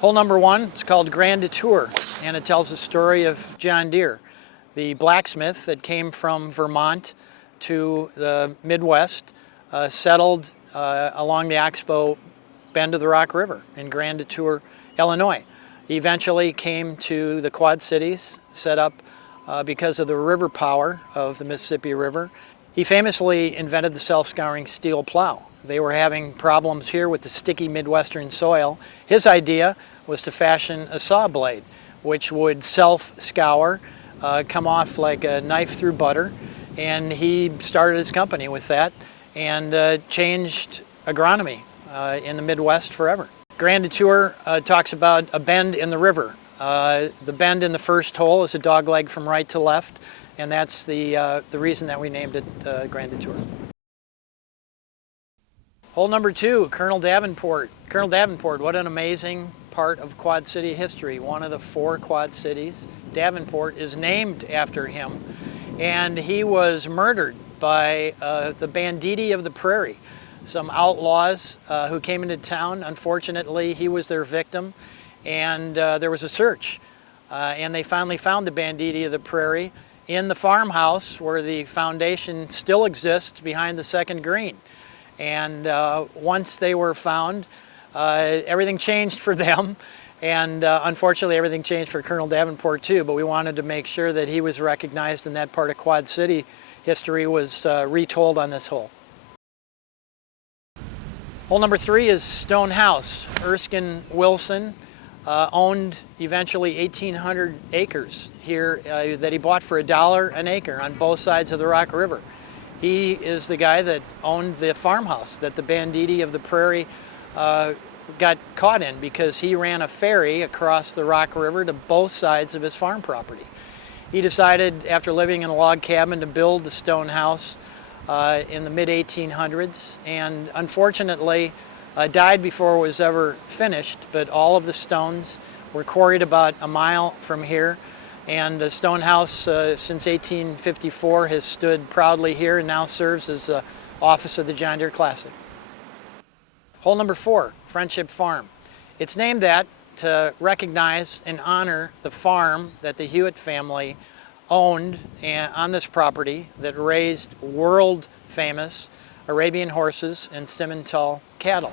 Hole number one, it's called Grand Detour, and it tells the story of John Deere, the blacksmith that came from Vermont to the Midwest, settled along the Oxbow bend of the Rock River in Grand Detour, Illinois. He eventually came to the Quad Cities, set up because of the river power of the Mississippi River. He famously invented the self-scouring steel plow. They were having problems here with the sticky Midwestern soil. His idea was to fashion a saw blade, which would self-scour, come off like a knife through butter, and he started his company with that and changed agronomy in the Midwest forever. Grand Detour talks about a bend in the river. The bend in the first hole is a dogleg from right to left, and that's the reason that we named it Grand Detour. Hole number two, Colonel Davenport. Colonel Davenport, what an amazing part of Quad City history. One of the 4 Quad Cities. Davenport is named after him, and he was murdered by the banditti of the prairie, some outlaws who came into town. Unfortunately, he was their victim, and there was a search, and they finally found the banditti of the prairie in the farmhouse where the foundation still exists behind the second green. And once they were found, everything changed for them, and unfortunately everything changed for Colonel Davenport too, but we wanted to make sure that he was recognized and that part of Quad City history was retold on this hole. Hole number 3 is Stone House. Erskine Wilson owned eventually 1,800 acres here that he bought for $1 an acre on both sides of the Rock River. He is the guy that owned the farmhouse that the banditti of the prairie got caught in, because he ran a ferry across the Rock River to both sides of his farm property. He decided, after living in a log cabin, to build the stone house in the mid-1800s, and unfortunately died before it was ever finished, but all of the stones were quarried about a mile from here. And the stone house, since 1854, has stood proudly here and now serves as the office of the John Deere Classic. Hole number 4, Friendship Farm. It's named that to recognize and honor the farm that the Hewitt family owned on this property that raised world-famous Arabian horses and Simmental cattle.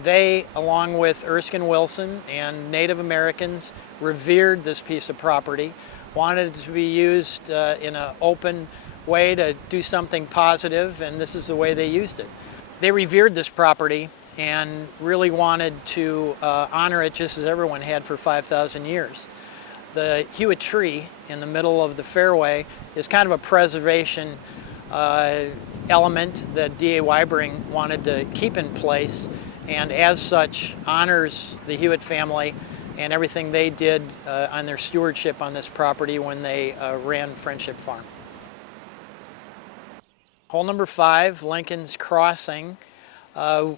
They, along with Erskine Wilson and Native Americans, revered this piece of property, wanted it to be used in an open way to do something positive, and this is the way they used it. They revered this property and really wanted to honor it just as everyone had for 5,000 years. The Hewitt tree in the middle of the fairway is kind of a preservation element that D.A. Weibring wanted to keep in place, and as such honors the Hewitt family and everything they did on their stewardship on this property when they ran Friendship Farm. Hole number 5, Lincoln's Crossing.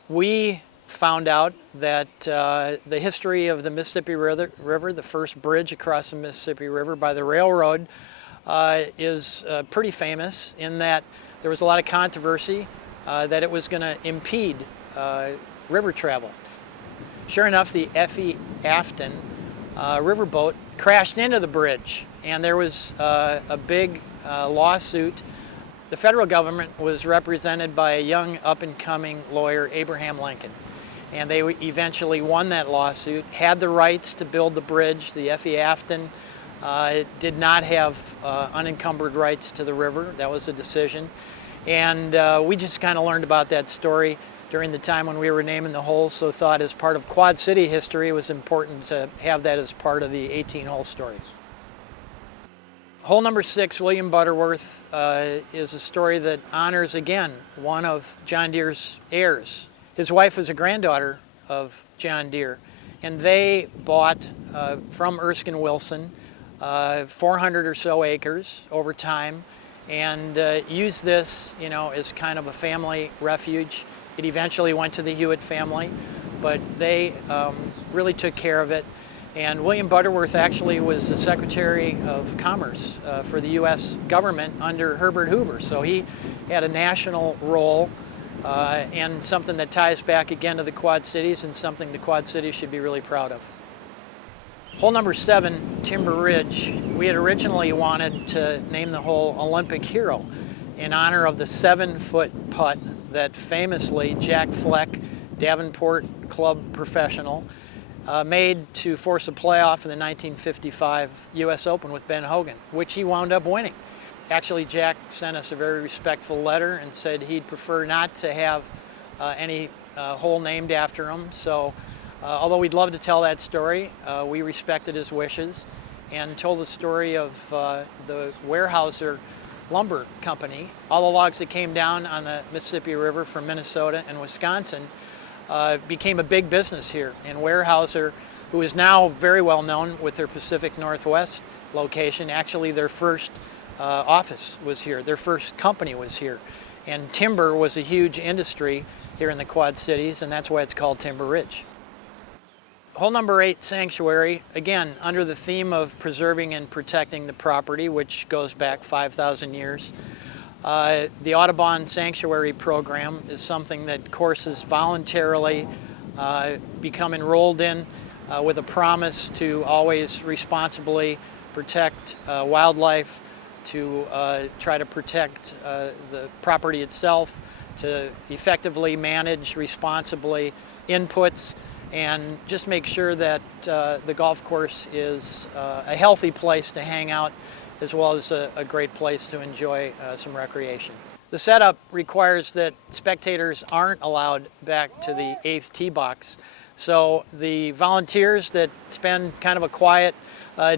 We found out that the history of the Mississippi River, the first bridge across the Mississippi River by the railroad, is pretty famous in that there was a lot of controversy that it was going to impede river travel. Sure enough, the F.E. Afton riverboat crashed into the bridge, and there was a big lawsuit. The federal government was represented by a young up-and-coming lawyer, Abraham Lincoln, and they eventually won that lawsuit, had the rights to build the bridge. The F.E. Afton did not have unencumbered rights to the river. That was a decision, and we just kind of learned about that story during the time when we were naming the holes, so thought as part of Quad City history it was important to have that as part of the 18-hole story. Hole number 6, William Butterworth, is a story that honors, again, one of John Deere's heirs. His wife was a granddaughter of John Deere, and they bought from Erskine Wilson 400 or so acres over time, and used this, as kind of a family refuge. It eventually went to the Hewitt family, but they really took care of it. And William Butterworth actually was the Secretary of Commerce for the U.S. government under Herbert Hoover. So he had a national role and something that ties back again to the Quad Cities, and something the Quad Cities should be really proud of. Hole number 7, Timber Ridge. We had originally wanted to name the hole Olympic Hero in honor of the 7-foot putt that famously Jack Fleck, Davenport club professional, made to force a playoff in the 1955 U.S. Open with Ben Hogan, which he wound up winning. Actually, Jack sent us a very respectful letter and said he'd prefer not to have any hole named after him. So although we'd love to tell that story, we respected his wishes and told the story of the Weyerhaeuser Lumber Company. All the logs that came down on the Mississippi River from Minnesota and Wisconsin became a big business here. And Weyerhaeuser, who is now very well known with their Pacific Northwest location, actually their first office was here, their first company was here. And timber was a huge industry here in the Quad Cities, and that's why it's called Timber Ridge. Hole number 8, Sanctuary, again, under the theme of preserving and protecting the property, which goes back 5,000 years. The Ottabon Sanctuary program is something that courses voluntarily become enrolled in with a promise to always responsibly protect wildlife, to try to protect the property itself, to effectively manage responsibly inputs, and just make sure that the golf course is a healthy place to hang out, as well as a great place to enjoy some recreation. The setup requires that spectators aren't allowed back to the 8th tee box. So the volunteers that spend kind of a quiet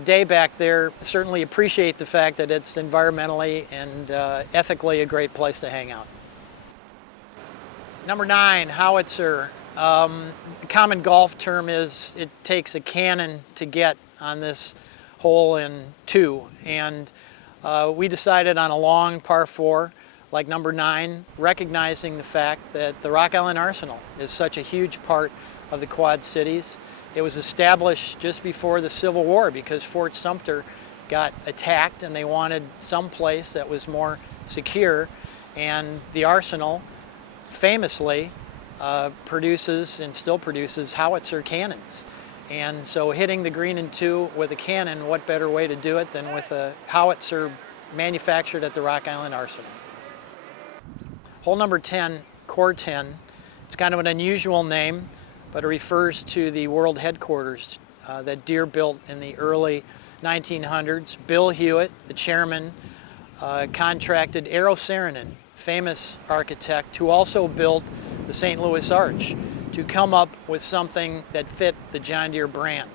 day back there certainly appreciate the fact that it's environmentally and ethically a great place to hang out. Number 9, Howitzer. A common golf term is it takes a cannon to get on this hole in 2, and we decided on a long par 4 like number 9, recognizing the fact that the Rock Island Arsenal is such a huge part of the Quad Cities. It was established just before the Civil War because Fort Sumter got attacked and they wanted some place that was more secure, and the Arsenal famously produces and still produces howitzer cannons. And so hitting the green in 2 with a cannon, what better way to do it than with a howitzer manufactured at the Rock Island Arsenal. Hole number 10, Core 10. It's kind of an unusual name, but it refers to the world headquarters that Deere built in the early 1900s. Bill Hewitt, the chairman, contracted Eero Saarinen, famous architect, who also built the St. Louis Arch, to come up with something that fit the John Deere brand.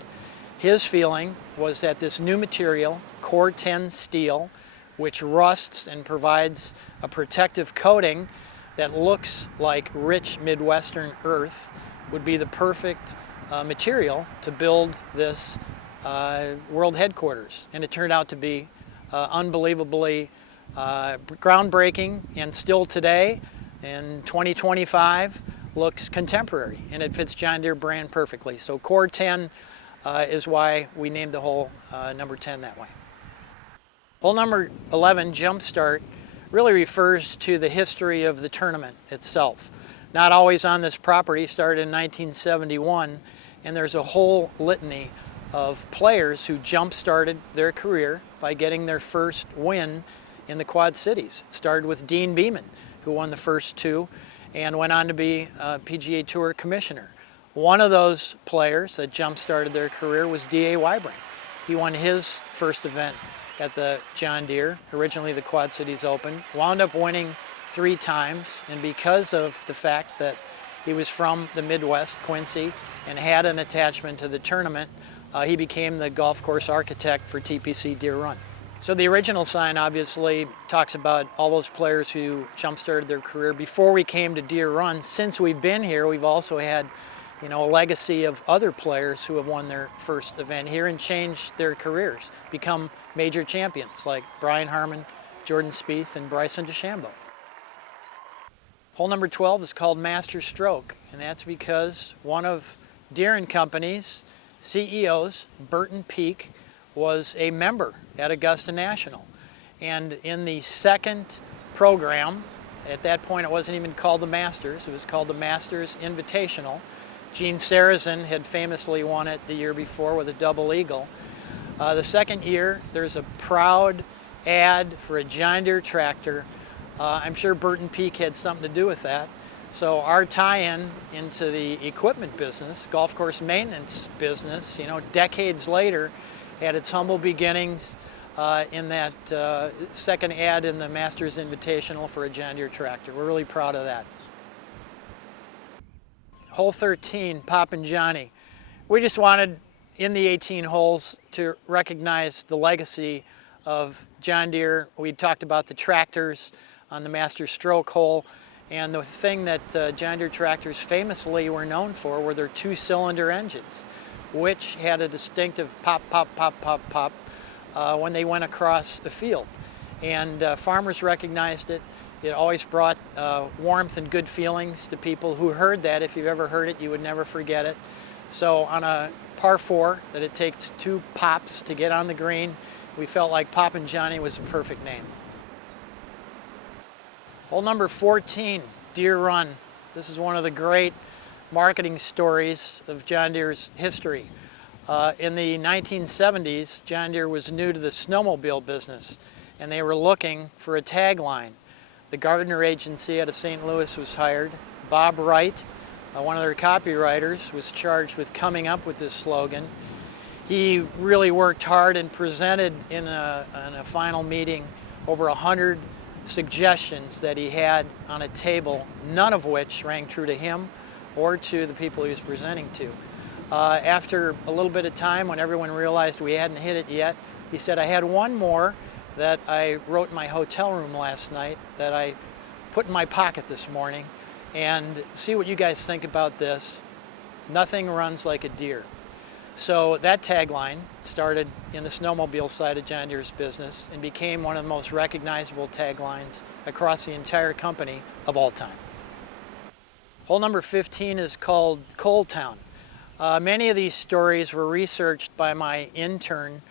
His feeling was that this new material, Core 10 steel, which rusts and provides a protective coating that looks like rich Midwestern earth, would be the perfect material to build this world headquarters. And it turned out to be unbelievably groundbreaking, and still today, in 2025, looks contemporary, and it fits John Deere brand perfectly. So Core 10 is why we named the hole number 10 that way. Hole number 11, Jumpstart, really refers to the history of the tournament itself. Not always on this property, started in 1971, and there's a whole litany of players who jump-started their career by getting their first win in the Quad Cities. It started with Dean Beeman, who won the first 2 and went on to be PGA Tour commissioner. One of those players that jump-started their career was D.A. Wybring. He won his first event at the John Deere, originally the Quad Cities Open, wound up winning 3 times, and because of the fact that he was from the Midwest, Quincy, and had an attachment to the tournament, he became the golf course architect for TPC Deere Run. So the original sign obviously talks about all those players who jump-started their career before we came to Deere Run. Since we've been here, we've also had, a legacy of other players who have won their first event here and changed their careers, become major champions like Brian Harmon, Jordan Spieth, and Bryson DeChambeau. Hole number 12 is called Master Stroke, and that's because one of Deere & Company's CEOs, Burton Peak, was a member at Augusta National. And in the second program, at that point it wasn't even called the Masters, it was called the Masters Invitational, Gene Sarazen had famously won it the year before with a double eagle. The second year, there's a proud ad for a John Deere tractor. I'm sure Burton Peak had something to do with that. So our tie-in into the equipment business, golf course maintenance business, decades later, had its humble beginnings in that second ad in the Masters Invitational for a John Deere tractor. We're really proud of that. Hole 13, Pop and Johnny. We just wanted, in the 18 holes, to recognize the legacy of John Deere. We talked about the tractors on the Master Stroke hole, and the thing that John Deere tractors famously were known for were their two-cylinder engines, which had a distinctive pop, pop, pop, pop, pop when they went across the field. And farmers recognized it. It always brought warmth and good feelings to people who heard that. If you've ever heard it, you would never forget it. So on a par 4 that it takes 2 pops to get on the green, we felt like Pop and Johnny was a perfect name. Hole number 14, Deere Run. This is one of the great marketing stories of John Deere's history. In the 1970s, John Deere was new to the snowmobile business, and they were looking for a tagline. The Gardner Agency out of St. Louis was hired. Bob Wright, one of their copywriters, was charged with coming up with this slogan. He really worked hard and presented in a final meeting over 100 suggestions that he had on a table, none of which rang true to him or to the people he was presenting to. After a little bit of time, when everyone realized we hadn't hit it yet, he said, I had one more that I wrote in my hotel room last night that I put in my pocket this morning, and see what you guys think about this. Nothing runs like a deer. So that tagline started in the snowmobile side of John Deere's business and became one of the most recognizable taglines across the entire company of all time. Hole number 15 is called Coal Town. Many of these stories were researched by my intern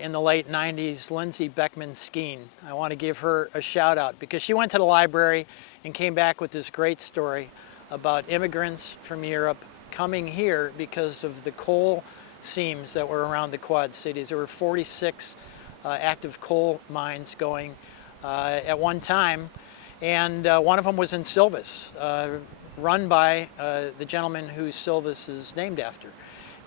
in the late 90s, Lindsay Beckman-Skeen. I want to give her a shout out because she went to the library and came back with this great story about immigrants from Europe coming here because of the coal seams that were around the Quad Cities. There were 46 active coal mines going at one time, and one of them was in Silvis, run by the gentleman who Silvis is named after.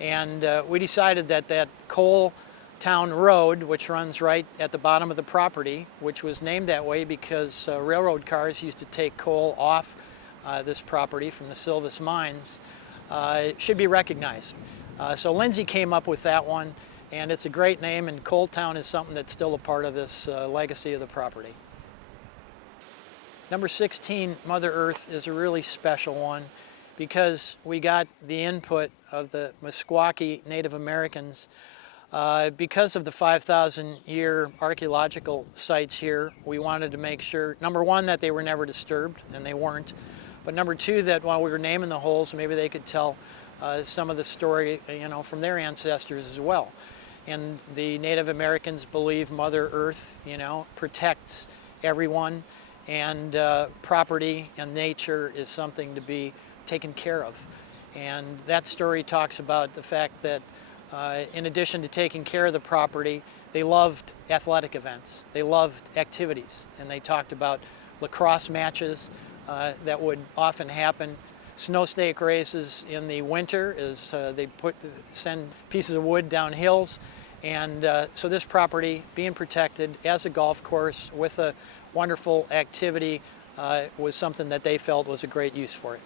And we decided that that Coal Town Road, which runs right at the bottom of the property, which was named that way because railroad cars used to take coal off this property from the Silvis mines, should be recognized. So Lindsay came up with that one, and it's a great name, and Coal Town is something that's still a part of this legacy of the property. Number 16, Mother Earth, is a really special one because we got the input of the Meskwaki Native Americans. Because of the 5,000-year archaeological sites here, we wanted to make sure, number one, that they were never disturbed, and they weren't. But number two, that while we were naming the holes, maybe they could tell some of the story, from their ancestors as well. And the Native Americans believe Mother Earth, protects everyone, and property and nature is something to be taken care of. And that story talks about the fact that in addition to taking care of the property, they loved athletic events. They loved activities, and they talked about lacrosse matches that would often happen, snow stake races in the winter as they send pieces of wood down hills. And so this property being protected as a golf course with a wonderful activity was something that they felt was a great use for it.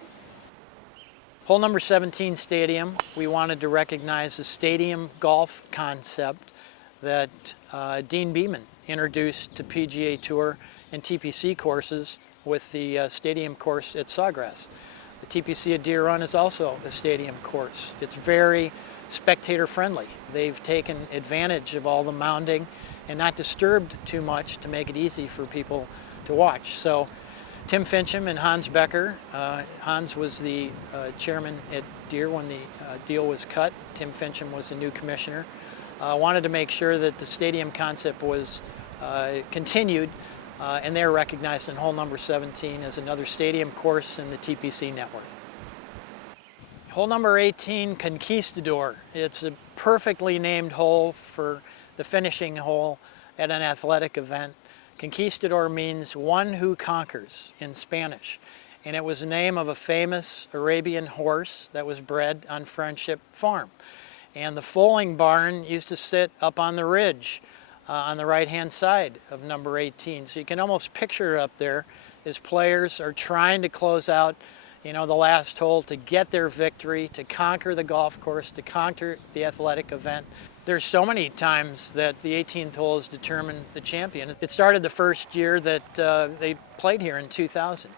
Hole number 17, Stadium. We wanted to recognize the stadium golf concept that Dean Beeman introduced to PGA Tour and TPC courses with the stadium course at Sawgrass. The TPC Deere Run is also a stadium course. It's very spectator friendly. They've taken advantage of all the mounding and not disturbed too much to make it easy for people to watch. So Tim Fincham and Hans Becker, Hans was the chairman at Deere when the deal was cut. Tim Fincham was the new commissioner. Wanted to make sure that the stadium concept was continued, and they're recognized in hole number 17 as another stadium course in the TPC network. Hole number 18, Concistador. It's a perfectly named hole for the finishing hole at an athletic event. Concistador means one who conquers in Spanish, and it was the name of a famous Arabian horse that was bred on Friendship Farm. And the foaling barn used to sit up on the ridge on the right-hand side of number 18. So you can almost picture it up there as players are trying to close out, the last hole to get their victory, to conquer the golf course, to conquer the athletic event. There's so many times that the 18th hole has determined the champion. It started the first year that they played here in 2000.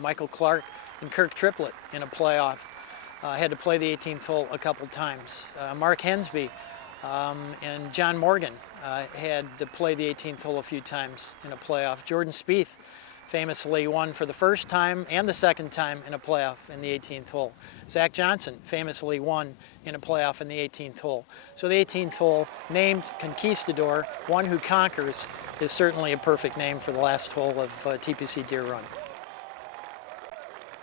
Michael Clark and Kirk Triplett in a playoff had to play the 18th hole a couple times. Mark Hensby and John Morgan had to play the 18th hole a few times in a playoff. Jordan Spieth famously won for the first time and the second time in a playoff in the 18th hole. Zach Johnson famously won in a playoff in the 18th hole. So the 18th hole, named Concistador, one who conquers, is certainly a perfect name for the last hole of TPC Deere Run.